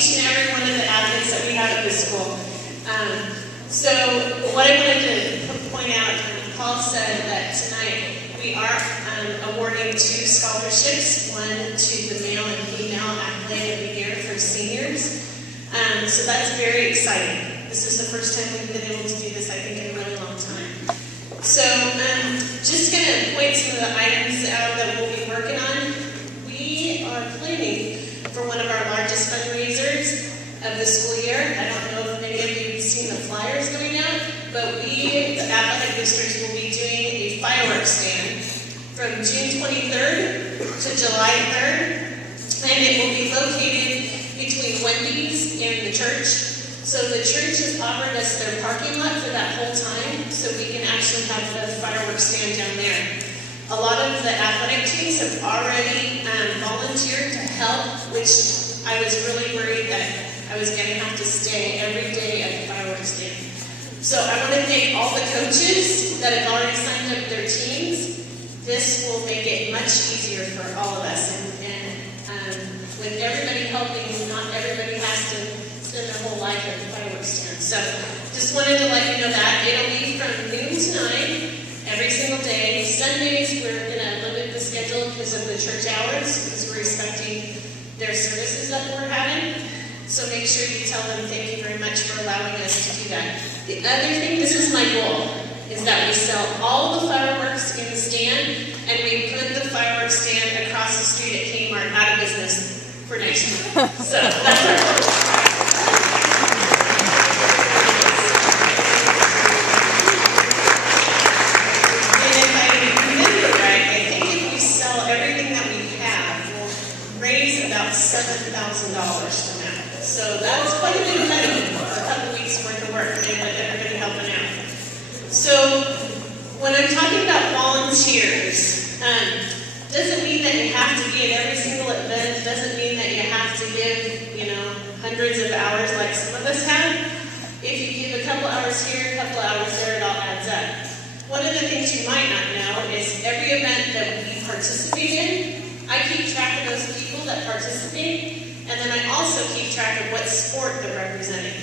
each and every one of the athletes that we have at this school. So what I wanted to point out, Paul said that tonight we are awarding 2 scholarships, one to the male and female athlete of the year for seniors. So that's very exciting. This is the first time we've been able to do this, I think, in a really long time. So just going to point some of the items out that we'll be working on. We are planning for one of our largest fundraisers of the school year. I don't know if many of you have seen the flyers going out, but we, the athletic boosters, will be doing a fireworks stand from June 23rd to July 3rd, and it will be located between Wendy's and the church. So the church has offered us their parking lot for that whole time, so we can actually have the fireworks stand down there. A lot of the athletic teams have already volunteered to help, which I was really worried that I was going to have to stay every day at the fireworks stand. So I want to thank all the coaches that have already signed up their teams. This will make it much easier for all of us. And with everybody helping, not everybody has to spend their whole life at the fireworks stand. So just wanted to let you know that. It'll be from noon to 9 every single day. Sundays, we're going to limit the schedule because of the church hours, because we're respecting their services that we're having. So make sure you tell them thank you very much for allowing us to do that. The other thing, this is my goal, is that we sell all the fireworks in the stand, and we put the fireworks stand across the street at Kmart out of business for next year. So that's our goal. And if I remember right, I think if we sell everything that we have, we'll raise about $7,000 from that. So that's quite a bit of money for a couple weeks worth of work, and with everybody helping out. So when I'm talking about volunteers, doesn't mean that you have to be at every single event. Doesn't mean that you have to give, hundreds of hours like some of us have. If you give a couple hours here, a couple hours there, it all adds up. One of the things you might not know is every event that we participate in, I keep track of those people that participate. And then I also keep track of what sport they're representing.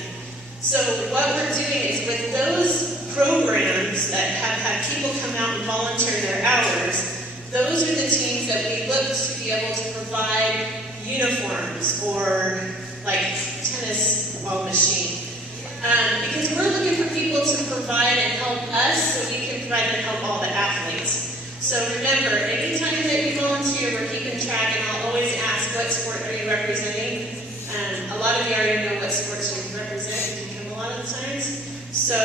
So what we're doing is with those programs that have had people come out and volunteer their hours, those are the teams that we look to be able to provide uniforms or like tennis ball machine. Because we're looking for people to provide and help us so we can provide and help all the athletes. So remember, anytime that you volunteer, we're keeping track, and I'll always ask, what sport are you representing? A lot of you already know what sports you represent. You come a lot of the times. So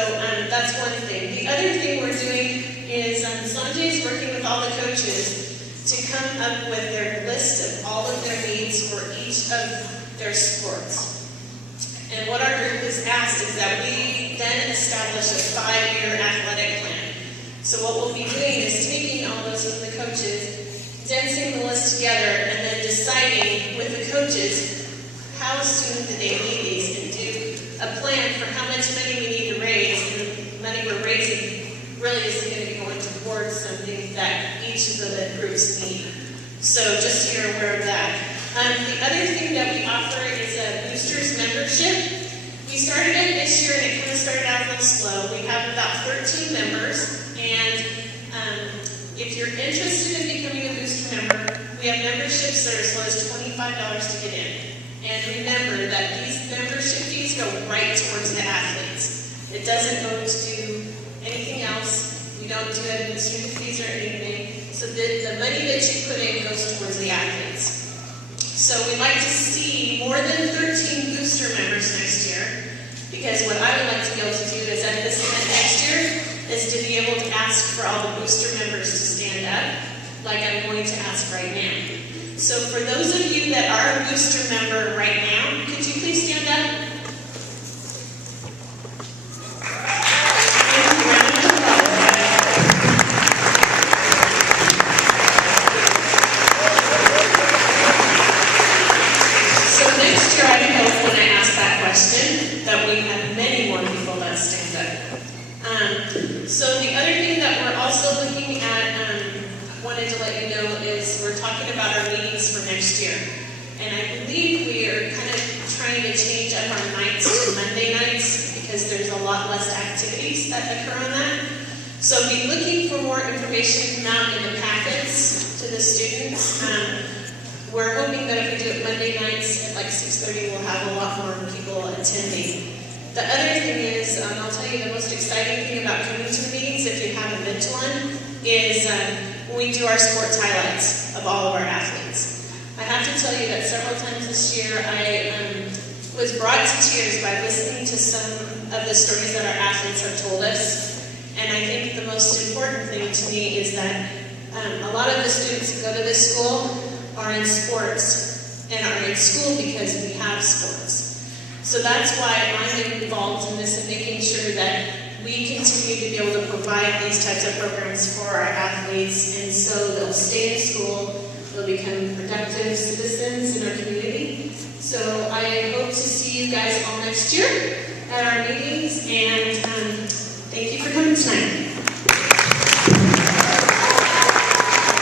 that's one thing. The other thing we're doing is Sanjay's working with all the coaches to come up with their list of all of their needs for each of their sports. And what our group has asked is that we then establish a 5-year athletic plan. So what we'll be doing is taking all those with the coaches, densing the list together, and then deciding with the coaches how soon do they need these, and do a plan for how much money we need to raise. And the money we're raising really is going to be going towards something that each of the groups need. So just so you're aware of that. The other thing that we offer is a boosters membership. We started it this year, and it kind of started out a little slow. We have about 13 members. And if you're interested in becoming a booster member, we have memberships that are as low as $25 to get in. And remember that these membership fees go right towards the athletes. It doesn't go to anything else. We don't do administrative fees or anything. So the money that you put in goes towards the athletes. So we'd like to see more than 13 booster members next year, because what I would like to be able to do is at this event next year is to be able to ask for all the booster members to stand up, like I'm going to ask right now. So for those of you that are a booster member right now, could you please stand up? So next year I hope when I ask that question that we have many more people that stand up. So the other thing that we're also looking at, wanted to let you know, is we're talking about our meetings for next year. And I believe we are kind of trying to change up our nights to Monday nights because there's a lot less activities that occur on that. So be looking for more information to come out in the packets to the students. We're hoping that if we do it Monday nights at like 6:30, we'll have a lot more people attending. The other thing is, I'll tell you the most exciting thing about coming to the meetings, if you haven't been to one, is when we do our sports highlights of all of our athletes. I have to tell you that several times this year I was brought to tears by listening to some of the stories that our athletes have told us. And I think the most important thing to me is that a lot of the students who go to this school are in sports and are in school because we have sports. So that's why I'm involved in this and making sure that we continue to be able to provide these types of programs for our athletes, and so they'll stay in school, they'll become productive citizens in our community. So I hope to see you guys all next year at our meetings, and